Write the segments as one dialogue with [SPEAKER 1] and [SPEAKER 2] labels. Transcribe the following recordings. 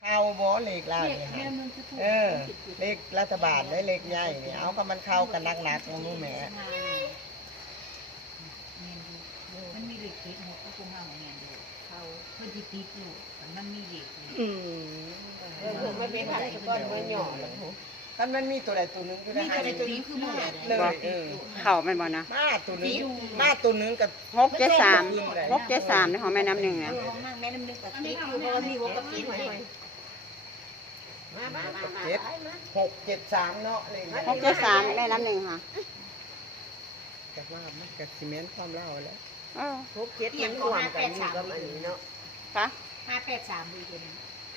[SPEAKER 1] เอาบ่เลขล่างนี่ฮะเลขรัฐบาลได้เลขใหญ่นี่เอาก็มันเข้ากันหนักๆมึงรู้แหม
[SPEAKER 2] มันมีเด็กติดหมดก็คงเอาเงี้ยดูเขาเพื่อที่ติดอยู่มันมีเด็ก
[SPEAKER 3] ไม่เป็นอะไรก็มันหย่อ
[SPEAKER 1] ท่านมันมีตัวใดตัวหนึ่งอยู่ในตัวใดตัวนี้คือมาเลย
[SPEAKER 4] เข่ามันบ่นะ
[SPEAKER 1] มาตัวหนึ่งมาตัวหนึ่งกับ
[SPEAKER 4] 673 673ในของแม่น้ำหนึ่งนะ
[SPEAKER 3] ของนั่งแม่น้ำหนึ่งกับติ๊กอยู่เพราะว่ามีวงกับติ๊กหน่อย
[SPEAKER 1] 673เนาะเลย
[SPEAKER 4] 673แม่น้ำหนึ่งค่ะ
[SPEAKER 1] แต่ว่ามันกับซีเมนต์ความเล่าแล้ว
[SPEAKER 3] 6 7มันรวมกันอยู่กับอันนี้เนาะ
[SPEAKER 4] ค่ะ
[SPEAKER 3] 583ดูตัวนี้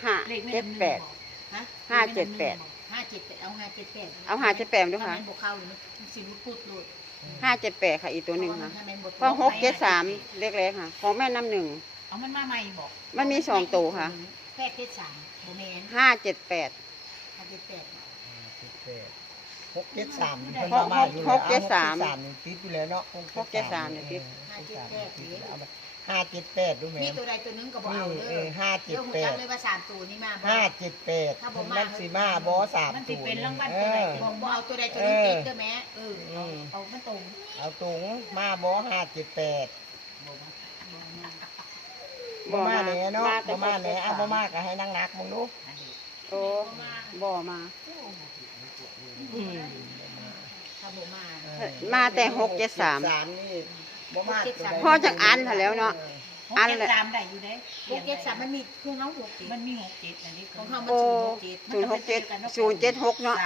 [SPEAKER 4] 578
[SPEAKER 3] 578เอา578
[SPEAKER 4] เอา578ดูค่ะ
[SPEAKER 3] มันบ่เข้าเลยมันสิรุดพูดรุด
[SPEAKER 4] 578ค่ะอีกตัวหนึ่งค่ะเพราะ673เล็กๆค่ะของแม่น้ำหนึ่ง
[SPEAKER 3] เอามันมาใหม่บอก
[SPEAKER 4] มันมี2ตัวค่ะ
[SPEAKER 3] 873บ่แม่น
[SPEAKER 4] 578
[SPEAKER 1] 673เพิ่นมาอยู่แล้ว673นี่ติดอยู่แล้วเนาะ
[SPEAKER 4] 673นี่ติด
[SPEAKER 1] 578ดูแม่
[SPEAKER 3] มีตัวใดตัวนึงก็บ่เอาเด้อ578เดี๋ยวผมจำเลยว่า3ตัวนี้มา
[SPEAKER 1] บ่578มันสิมาบ่3
[SPEAKER 3] มันสิเป็นรางวัลตัวใดบ่เอาตัวใดตัวนึงติดเด้อแม่เอามันตรง
[SPEAKER 1] เอาตรงมาบ่578บ่มาแหน่เนาะบ่มาแหน่เอาบ่มาก็ให้นั่งนักมึงดู
[SPEAKER 4] โอ้บ่มา
[SPEAKER 3] ถ้าบ่
[SPEAKER 4] มาแต่673
[SPEAKER 1] นี่บ่มา
[SPEAKER 4] พอจังอันค่ะแล้วเนาะ
[SPEAKER 3] อันเลย3ได้อยู่เด้673มันมีคือเฮา6มันมี67อันนี้ของเฮามัน
[SPEAKER 4] 067 076เนาะ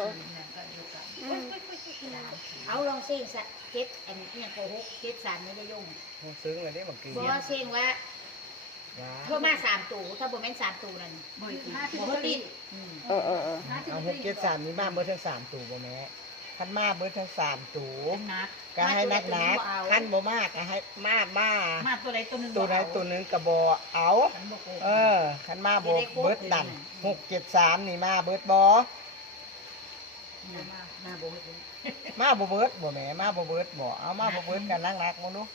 [SPEAKER 3] เอาลองเสี่ยงซะ7อันนี้ก็673นี่ได้ยง
[SPEAKER 1] ซึ้งเลยเด้บางที
[SPEAKER 3] บ่เสี่ยงว่าเพิ่มมา3ตัวถ้าบ่แม่น3ตัวนั่นบ่ติด
[SPEAKER 1] เอา673นี่มาเบิดทั้ง3ตัวบ่แม่คันมาเบิดทั้ง3ตัวก็ให้นักคันบ่มากก็ให้มา
[SPEAKER 3] ตัวใดตัวนึง
[SPEAKER 1] ตัวนึงก็บ่เอาคันมาบ่เบิดดัน673นี่มาเบิดบ่มาบ่เบิดบ่แม่มาบ่เบิดบ่เอามาบ่เบิดกันนักมึงดู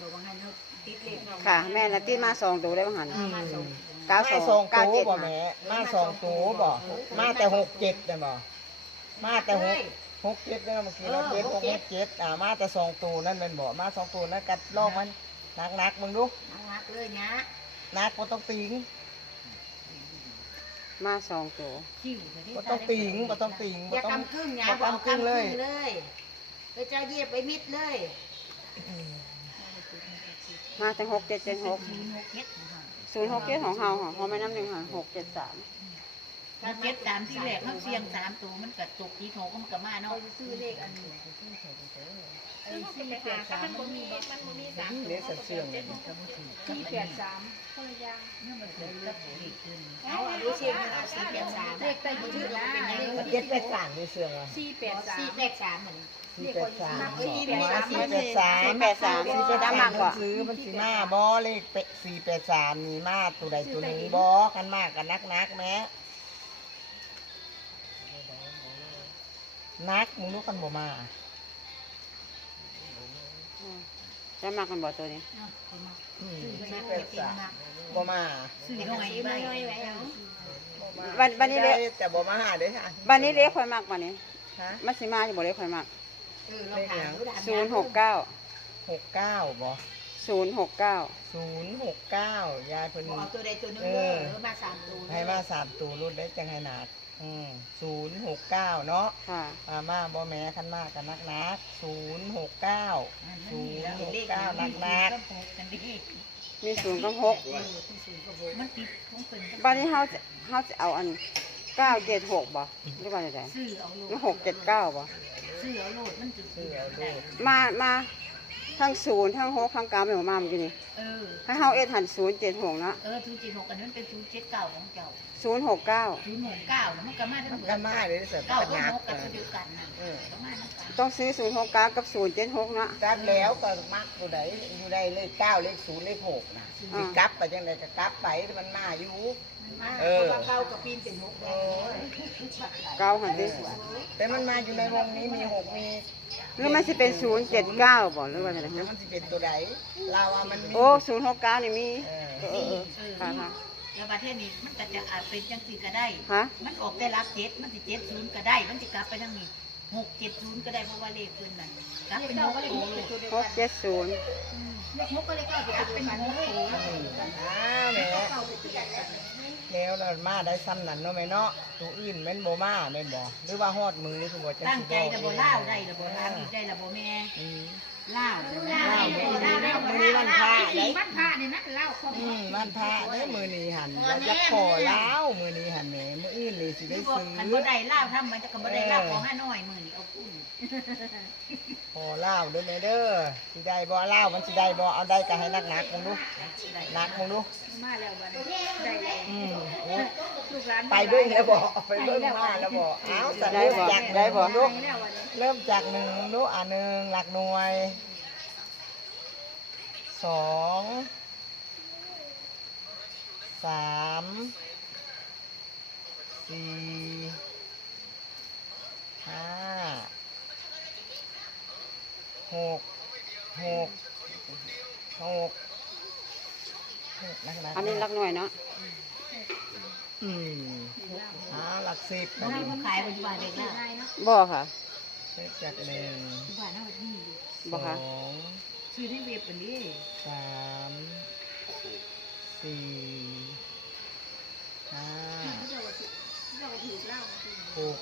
[SPEAKER 4] ค่ะแม่น่ะติดมา2ตัวได้บ่หั่น
[SPEAKER 1] 92 97บ่แม่มา2ตัวบ่มาแต่67น่ะบ่มาแต่67เด้อเมื่อกี้เรา7มาแต่2ตัวนั่นแม่นบ่มา2ตัวนั้นกัดลอกมันนักมึงดู
[SPEAKER 3] นักเลยนะ
[SPEAKER 1] นักบ่ต้องติง
[SPEAKER 4] มา2ตัว
[SPEAKER 1] บ่ต้องติง
[SPEAKER 3] อย่ากำครึ่งนะบ่กำเลยเจ้าเหยียบไปมิดเลย
[SPEAKER 4] มาแต่677 067ของเฮาค่ะของแม่น้ำหนึ่งค่ะ673
[SPEAKER 3] ที่แรกเขาเสียง3ตัวมันก็ตกที่6มันก็มาเนาะซื้อเลขอันนี้483มันบ่มี3
[SPEAKER 1] เลขเสื่อม
[SPEAKER 3] 483คนละอย่างนั่นมันเลยเลขขึ้นเอาอันนี้เสียง483เลขใต้อยู่ที่ร้าน
[SPEAKER 1] 783นี่เสื่อมอ่ะ
[SPEAKER 3] 483เหมือน
[SPEAKER 4] 483มากกว่า
[SPEAKER 1] ซื้อมันสิมาบ่เลข483นี่มาตัวใดตัวหนึ่งบ่กันมากกันนักแม่นักมึงรู้กันบ่มา
[SPEAKER 4] จะมากันบ่ตัวนี้
[SPEAKER 1] บ่มา
[SPEAKER 4] วันนี้เล็ก
[SPEAKER 1] แต่บ่มาเด้อค่ะ
[SPEAKER 4] วันนี้เล็กค่อยมากกว่านี้มันสิมาอยู่บ่เล็กค่อยมาก069
[SPEAKER 1] บ่069ยายเพิ่น
[SPEAKER 3] เอาตัวใดตัวนึงมา3ตัว
[SPEAKER 1] ให้มา3ตัวรุ่นได้จังให้หนัก069เนาะมาบ่แม่คันมากกันนัก069
[SPEAKER 4] มี0กับ6บ้านนี้เฮาจะเอาอัน976บ่หรือว่าจังได๋679บ่
[SPEAKER 3] ซื้อเอาโลดมันสิซื้อเอาโลด
[SPEAKER 4] มาทั้ง0ทั้ง6ทั้ง9แม่นบ่มาเมื่อกี้นี่ให้เฮาเอ็ดหัน076เนาะ
[SPEAKER 3] 076อันนั้นเป็น079ของเจ้า
[SPEAKER 4] 069
[SPEAKER 3] มันก็มาทั้งเบิด
[SPEAKER 1] กันมาเลยเสิร์ฟกันยัก
[SPEAKER 3] กันเดียวกันน่ะ
[SPEAKER 4] ต้องซื้อ069กับ076เนาะ
[SPEAKER 1] จัดแล้วก็มักอยู่ได้เลข9เลข0เลข6น่ะสิกลับไปจังได๋ก็กลับไปมันมาอยู่
[SPEAKER 3] ว่าเข้ากับปีนเป็น6ได้
[SPEAKER 4] เก้าหั่นดิ
[SPEAKER 1] แต่มันมาอยู่ในวงนี้มี6มี
[SPEAKER 4] หรือมันสิเป็น079บ่หรือว่าจังได๋
[SPEAKER 1] มันสิเป็นตัวใดลาวว่ามันมี
[SPEAKER 4] โอ้069นี่มีค่ะ
[SPEAKER 2] แล้วประเทศนี้มันก็จะอาจเป็นจังสี่ก็ได้
[SPEAKER 4] ฮะ
[SPEAKER 2] มันออกได้รับ7มันสิ70ก็ได้ มันสิกลับไปทางนี้670ก็ได้เพราะว่าเลขตัวนั้นกลับเป็น6ก็เลย
[SPEAKER 4] 670
[SPEAKER 3] เลขมุกก็เลยก็
[SPEAKER 2] กลับเป็น6
[SPEAKER 1] แม่แล้วเรามาได้ซ้ำนั่นเนาะแม่เนาะตัวอื่นแม่นบ่มาแม่นบ่หรือว่าฮอดมือนี่คือบ่จัง
[SPEAKER 2] ตั้ง
[SPEAKER 1] สิ
[SPEAKER 2] ใจระบ่ล่าวได้ระบ่ทางอีกได้ระบ่แม่
[SPEAKER 1] อืม
[SPEAKER 2] ล่าว
[SPEAKER 1] มื้อนี้วันพระได้
[SPEAKER 3] บ้านพระเนี่ยนะเล่าความ
[SPEAKER 1] วันพระได้มื้อนี้หันว่าจะขอลาวมื้อนี้หันแหม่มื้ออื่นนี่สิได้
[SPEAKER 2] บ่
[SPEAKER 1] ซื้อ
[SPEAKER 2] คันบ่ได้ล่าวทำมันจะก็บ่ได้ล่าวของห้าน้อยมื้อนี้เอาคุณ
[SPEAKER 1] ขอลาวเด้อแม่เด้อสิได้บ่ลาวมันสิได้บ่เอาได้ก็ให้หนักๆมึงดูหนักมึงดู
[SPEAKER 3] มาแล้ววันได้แล้ว
[SPEAKER 1] อืม
[SPEAKER 3] ลูกหลาน
[SPEAKER 1] ไปเบิ่งแล้วบ่ไปเบิ่งมาแล้วบ่เอาสันเริ่มจากได้บ่ลูก
[SPEAKER 3] แล้ววันนี้
[SPEAKER 1] เริ่มจากหนึ่งลูกหนึ่งหลักหน่วย2 3 4 5 6 นัก
[SPEAKER 4] อันนี้รักหน่วยเนาะ
[SPEAKER 1] หลักสิบ
[SPEAKER 2] บ่มีผู้ขายปัจจุบันเด็กแล้ว
[SPEAKER 3] ง่ายเนาะ
[SPEAKER 4] บ่ค่ะ
[SPEAKER 1] เริ่มจาก1
[SPEAKER 2] ปัจจุบันเฮาดีอยู่
[SPEAKER 4] บ่ค่ะ
[SPEAKER 1] 2
[SPEAKER 2] ซื้อในเว็บอันนี้
[SPEAKER 1] 3 4 5
[SPEAKER 3] เจ้าก็ถือเล่า
[SPEAKER 1] 6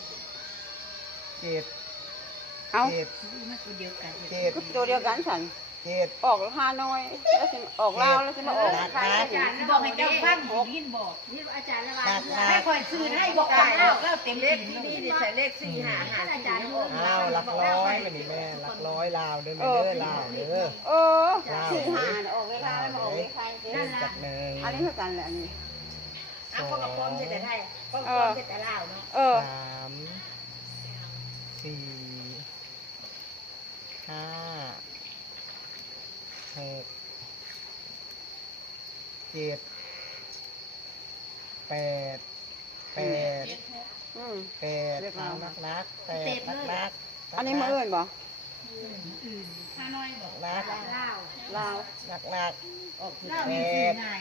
[SPEAKER 1] 7
[SPEAKER 4] เอ้า
[SPEAKER 2] มันตัวเดียวกัน
[SPEAKER 4] ก็ตัวเดียวกันฉัน
[SPEAKER 1] 7
[SPEAKER 4] ออกฮานอยแล้วสิออกลาวแล้วสิมาออกไทย
[SPEAKER 3] อาจารย์
[SPEAKER 2] บอกให้เจ้าฟังยินบอก
[SPEAKER 3] นี่อาจารย์ละวัน
[SPEAKER 2] ให้คอยซื้อให้บอกกันแล้วก็เต็มเลขที่นี่
[SPEAKER 3] นี่ใส่เลข4 5 5อาจารย์
[SPEAKER 1] อ้าวหลักร้อยมาดิแม่หลักร้อยลาวเด้อแม่เด้อลาวเด้อ
[SPEAKER 4] เออสี่หาออกเวลาแล้วมาออกเวลาไทย
[SPEAKER 1] เริ่มจาก1
[SPEAKER 4] อันนี้คือกันแหละอันนี้
[SPEAKER 3] เอาข้าวกล้องเสร็จแต่ไทยข้าวกล้องเสร็จแต่ลาวเนาะ
[SPEAKER 4] เออ
[SPEAKER 1] 3 4 5 6 7 8
[SPEAKER 4] อืม
[SPEAKER 1] นัก
[SPEAKER 4] อันนี้มาเอื่นบ่
[SPEAKER 2] ห้าน้อยบอก
[SPEAKER 1] นัก
[SPEAKER 3] ลาว
[SPEAKER 4] ลาว
[SPEAKER 2] ออกเล่ามีซื้อง่าย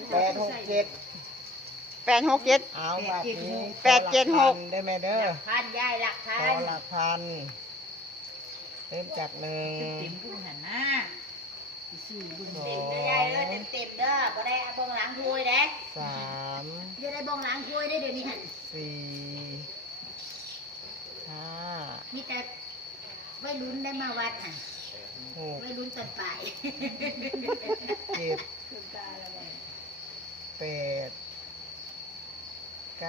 [SPEAKER 4] 867
[SPEAKER 1] เอาแบบนี้
[SPEAKER 4] 876
[SPEAKER 1] ได้ไหมเด้อ
[SPEAKER 3] พันยายละพั
[SPEAKER 1] ขอน หลักพันเริ่มจาก1
[SPEAKER 2] เต็มผู้หันหน้าซื้อบุญ
[SPEAKER 1] 2
[SPEAKER 3] เต็มเด้อยายเต็มเต็มเด้อบ่ได้บงหลังถ้วยเด้
[SPEAKER 1] 3
[SPEAKER 3] อย่าได้บงหลังถ้วยได้เดี๋ยวนี้หั่น
[SPEAKER 1] 4 5
[SPEAKER 3] มีแต่วัยรุ่นได้มาวัดหั่น
[SPEAKER 1] 6
[SPEAKER 3] วัยรุ่นตัดปลาย
[SPEAKER 1] 7 8 9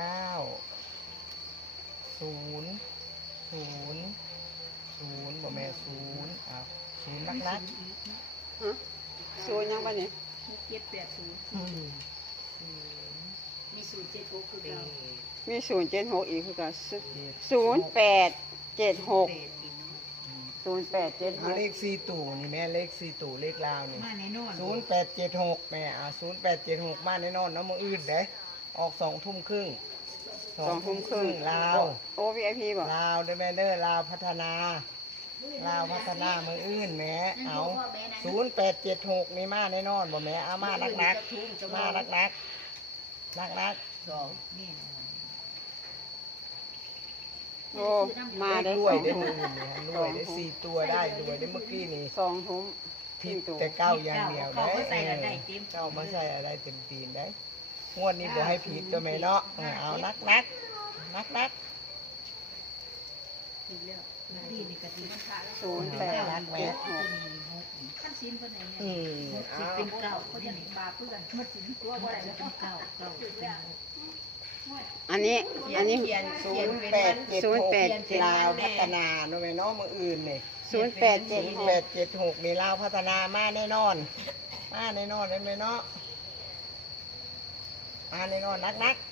[SPEAKER 1] 0 0 0บ่แม่0อ่ะ0นัก
[SPEAKER 4] ฮะศูนย์ยังบ่นี่
[SPEAKER 1] ๆ
[SPEAKER 3] มีสูตร7 6คือเก่า
[SPEAKER 4] มี076อีกคือกัน
[SPEAKER 1] เลข4ตู่นี่แม่เลข4ตู่เลขลาวนี่
[SPEAKER 2] มาในโน่น
[SPEAKER 1] 0876แม่0876มาแน่นอนเนาะมื้ออื่นเด้ออก2 ทุ่มครึ่ง
[SPEAKER 4] 2 ทุ่มครึ่ง
[SPEAKER 1] ลาว
[SPEAKER 4] โอ้ VIP บ่
[SPEAKER 1] ลาวเด้อแม่เด้อลาวพัฒนาลาวพัฒนามื้ออื่นแม่เอา0876นี่มาแน่นอนบ่แม่เอามานักๆมานักๆ
[SPEAKER 2] นี่
[SPEAKER 4] โอ้มาได้
[SPEAKER 1] รวย
[SPEAKER 4] 2
[SPEAKER 1] ได้
[SPEAKER 4] ทุ่
[SPEAKER 1] มื
[SPEAKER 4] ม
[SPEAKER 1] อนี่รวยได้4 ตัวได้รวยได้เมื่อกี้นี่
[SPEAKER 4] 2 ทุ่ม
[SPEAKER 1] ผิดแต่เก้าอย่างเดียวได้
[SPEAKER 2] เขาใส่ละได้เต็ม
[SPEAKER 1] เก้ามาใส่อะไรเต็มตีนได้งวดนี้บ่ให้ผิดตัวแม่เนาะเอานัก
[SPEAKER 2] ดีนี่ก็ดี
[SPEAKER 4] 0876
[SPEAKER 3] ขั้นศีลเพิ่นเนี่ย
[SPEAKER 1] อืม
[SPEAKER 2] สิเป็นเก่า
[SPEAKER 3] เขาจะหนีบาเพื่อนมันสิตัวบ่ได้แล้ว
[SPEAKER 2] เป็นเก่าเป็น
[SPEAKER 4] อันนี้
[SPEAKER 1] 0876ลาวพัฒนาเนาะแม่เนาะมื้ออื่นนี่
[SPEAKER 4] 0876
[SPEAKER 1] 0876นี่ลาวพัฒนามาแน่นอนมาแน่นอนเลยแม่เนาะมาแน่นอนนัก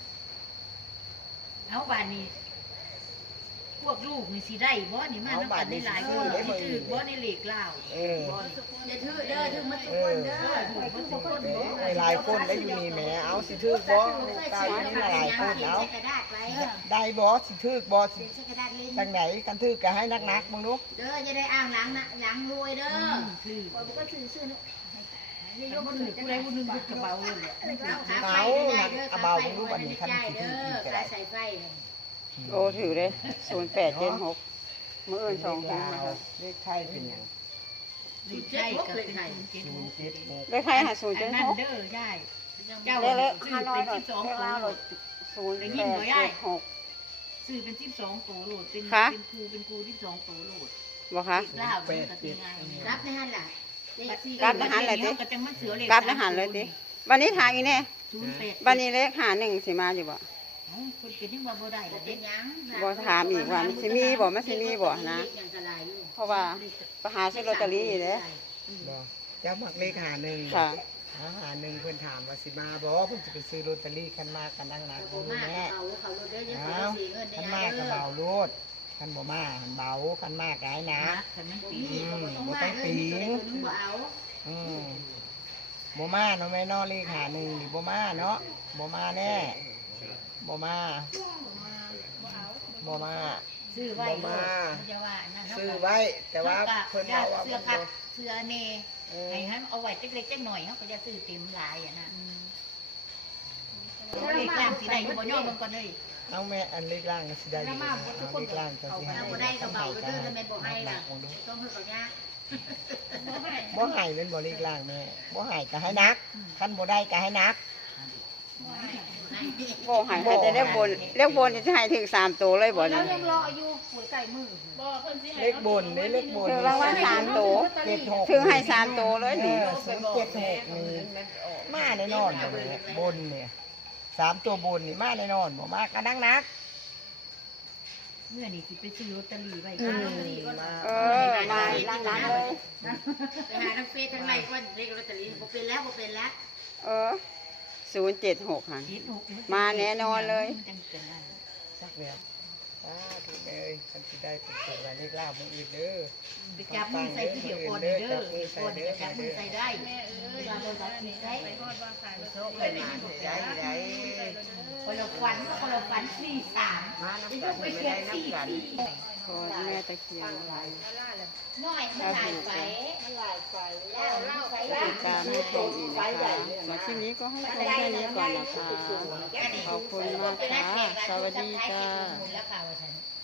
[SPEAKER 2] เอาบานนี้พวกลูกนี่สิได้บ่นี่มาน้ำกันได้หลายคนสิถือบ่ในเหล็กลาว
[SPEAKER 1] เออ
[SPEAKER 3] อย่าถือเด้อถือมาทุกคนเด้อถือมาทุกคน
[SPEAKER 1] หลายคนได้อยู่นี่แหม่เอาสิทึกบ่ตายนี่หลายคนเอา
[SPEAKER 3] ใส่กระดาษไว้
[SPEAKER 1] ได้บ่สิทึกบ่สิ
[SPEAKER 3] ใส่กระดาษเล่น
[SPEAKER 1] ทางไหนกันทึกก็ให้นักๆมึงดู
[SPEAKER 3] เด้อจะได้อ่างหลังนะหลังรวยเด้อ
[SPEAKER 2] ถือ
[SPEAKER 3] บ่ก็ซื้อ
[SPEAKER 2] มันถือผู้ใดผู้หนึงกระเป๋าเลยแหละ
[SPEAKER 1] เอานักเอาเบารู้วันนี้คันที่ที่ก็ได้
[SPEAKER 2] ใส่ไฟ
[SPEAKER 4] โอ้ถือเลย0876มื้ออื่น2ทุ่มนะครับ
[SPEAKER 1] เลขไทยเป็นหยัง
[SPEAKER 2] ดูใช่กับเป็น076
[SPEAKER 1] 076
[SPEAKER 4] เลขไทยหา
[SPEAKER 2] อันนั้น
[SPEAKER 4] 076
[SPEAKER 2] เด้อยายเจ้า
[SPEAKER 4] เลข
[SPEAKER 2] ซื้อ
[SPEAKER 4] 500
[SPEAKER 2] เป็น
[SPEAKER 4] หน่อย
[SPEAKER 2] 12
[SPEAKER 4] เลข
[SPEAKER 2] ตัว
[SPEAKER 4] ลาว
[SPEAKER 2] โหลด
[SPEAKER 4] 0876
[SPEAKER 2] ซื้อเป็น12ตัวโหลดเป็น
[SPEAKER 4] คะ
[SPEAKER 2] เป็นครู12ตัวโหลด
[SPEAKER 4] บ่คะ
[SPEAKER 2] ลาวมันก็เป็นไงรับในหันล่ะ
[SPEAKER 4] กลับในหันเลยติ
[SPEAKER 2] ก็จังมันเสือเลข
[SPEAKER 4] กลับทหารเลยติวันนี้ถ่ายอีแน่
[SPEAKER 2] 08
[SPEAKER 4] วันนี้เลข51สิมาอยู่บ่
[SPEAKER 2] คนเป็นยังว่าบ่ได้เด็กยัง
[SPEAKER 4] บ่ถามอีกว่ามันสิมีบ่มันสิมีบ่นะ เพราะว่าไปหาซื้อลอตเตอรี่อยู่เด้
[SPEAKER 1] บ่เจ้ามักเลขหาหนึ่ง
[SPEAKER 4] ค่ะ
[SPEAKER 1] หาหนึ่งเพิ่นถามว่าสิมาบ่เพิ่นจะไปซื้อลอตเตอรี่คันมากันนั่งนักอยู่แม่เอาคันมาก็เบาโลดคันบ่มาหันเบาคันมากหลายนะ
[SPEAKER 2] คันมันปี
[SPEAKER 1] บ่ต้องปีงบ่มาเนาะแม่เนาะเลขหาหนึ่งนี่บ่มาเนาะบ่มาแน่บ่มาบ่มา
[SPEAKER 2] ซื้อไว้จะว่านั่น
[SPEAKER 1] ซื้อไว้แต่ว่าเพิ่นเอาว่า
[SPEAKER 2] เสื้อผักเสื้อเนให้ให้เอาไว้เล็กๆจังหน่อยเขาก็จะซื้อเต็มหลายอ่ะนะเลขล่างสีใดอยู่บ่ย่อเบิ่งก่อนเลย
[SPEAKER 1] เอาแม่อันเลขล่างก็สิได้อยู่นะเลขล่างจะสิให้
[SPEAKER 2] บ่ได้ก็เบาเด้อทำไมบ่ให้ล่ะต้องเฮ็ดกับยาก
[SPEAKER 1] บ่ให้เป็นบ่เลขล่างแม่บ่ให้ก็ให้นักคันบ่ได้ก็ให้นัก
[SPEAKER 4] บ่ให้ให้แต่เลขบนจะให้ถึง3ตัวเลยบ่
[SPEAKER 3] แล้
[SPEAKER 4] นี่
[SPEAKER 3] วยังรออยู่หวยไก่มือ
[SPEAKER 1] เลขบนนี่เลขบน
[SPEAKER 4] ถึงรางวัล3ตัว
[SPEAKER 1] 76
[SPEAKER 4] ถึงให้3ตัวเลยนี่
[SPEAKER 1] 076นี่มาแน่นอนเลยบนเนี่ย3ตัวบนนี่มาแน่นอนบ่มาก็นักนัก
[SPEAKER 2] เมื่อนี่สิไปซื้อลอตเตอรี่ไว้
[SPEAKER 1] มา
[SPEAKER 4] มาล้างๆเลย
[SPEAKER 2] ไปหาทั้งเฟซทั้งไลน์ก่อนเลขลอตเตอรี่บ่เป็นแล้ว
[SPEAKER 4] 076ค่ะมาแน่นอนเลย
[SPEAKER 1] สักแบบถูกเลยคันสิได้เป็นตัวเลขล่างมื้ออื่นเด้อ
[SPEAKER 2] ไปจับมือใส่ผู้เดียวก่อนเด้อก่อนจะจับมือใส่ได้แม่เราจับมือใส่โชคเลยนะ
[SPEAKER 1] ได้ได้
[SPEAKER 2] คนละฝัน43มาแล้วก็ไปเขียน44
[SPEAKER 4] ขอแม่ตะเคียนไว้
[SPEAKER 2] น้อยมันหลายไปแล้วไป
[SPEAKER 4] ติดตามให้ชมอีกนะคะสำหรับคลิปนี้ก็ให้ชมแค่นี้ก่อนนะคะ ขอบคุณมากค่ะ สวัสดีจ้า
[SPEAKER 2] แล้วค่ะว่าฉัน